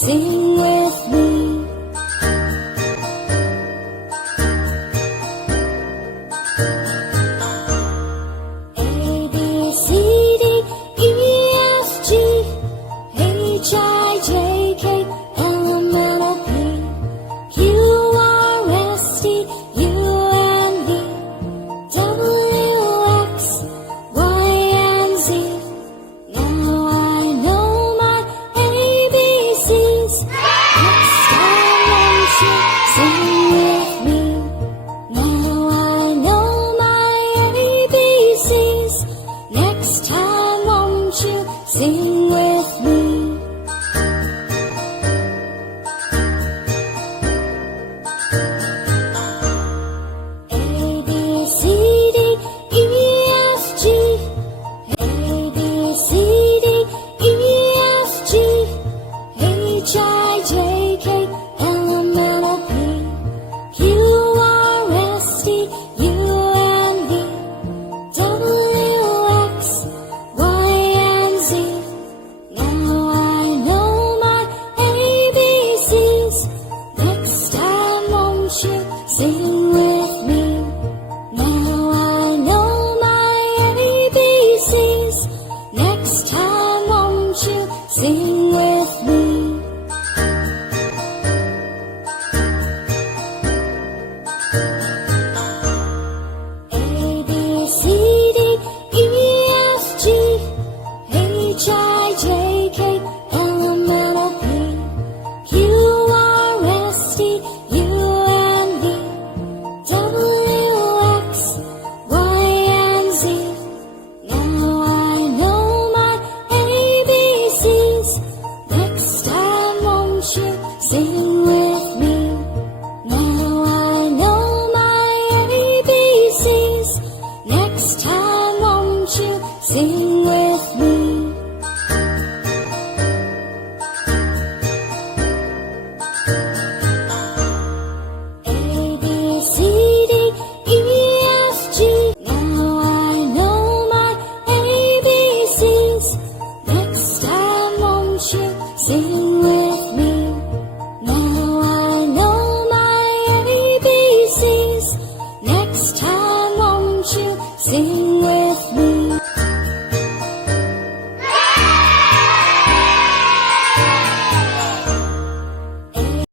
Sing with me. A, B, C, D, E, F, G, H, I, J, K, L, M, N, O, P, Q, R, S, T, U, N, V, W, X, Y, and Z. Now I know my ABCs. Next time won't you sing with me? Now I know my ABCs. Next time won't you sing with me? A, B, C, D, E, F, G, A, B, C, D, E, F, G, H, I, J, K, L, M, N, O, P, Q, R, S, T, U, N, V, W, X, Y, and Z. Now I know my ABCs. Next time won't you sing with me? Now I know my ABCs. Next time won't you sing with me? A, B, C, D, E, F, G, H, I, J, K, L, M, N, O, P, Q, R, S, T, U, N, V, W, X, Y, and Z. Now I know my ABCs. Next time won't you sing with me? Now I know my ABCs. Next time won't you sing with me? A, B, C, D, E, F, G. Now I know my ABCs. Next time won't you sing with me? Now I know my ABCs. Next time won't you sing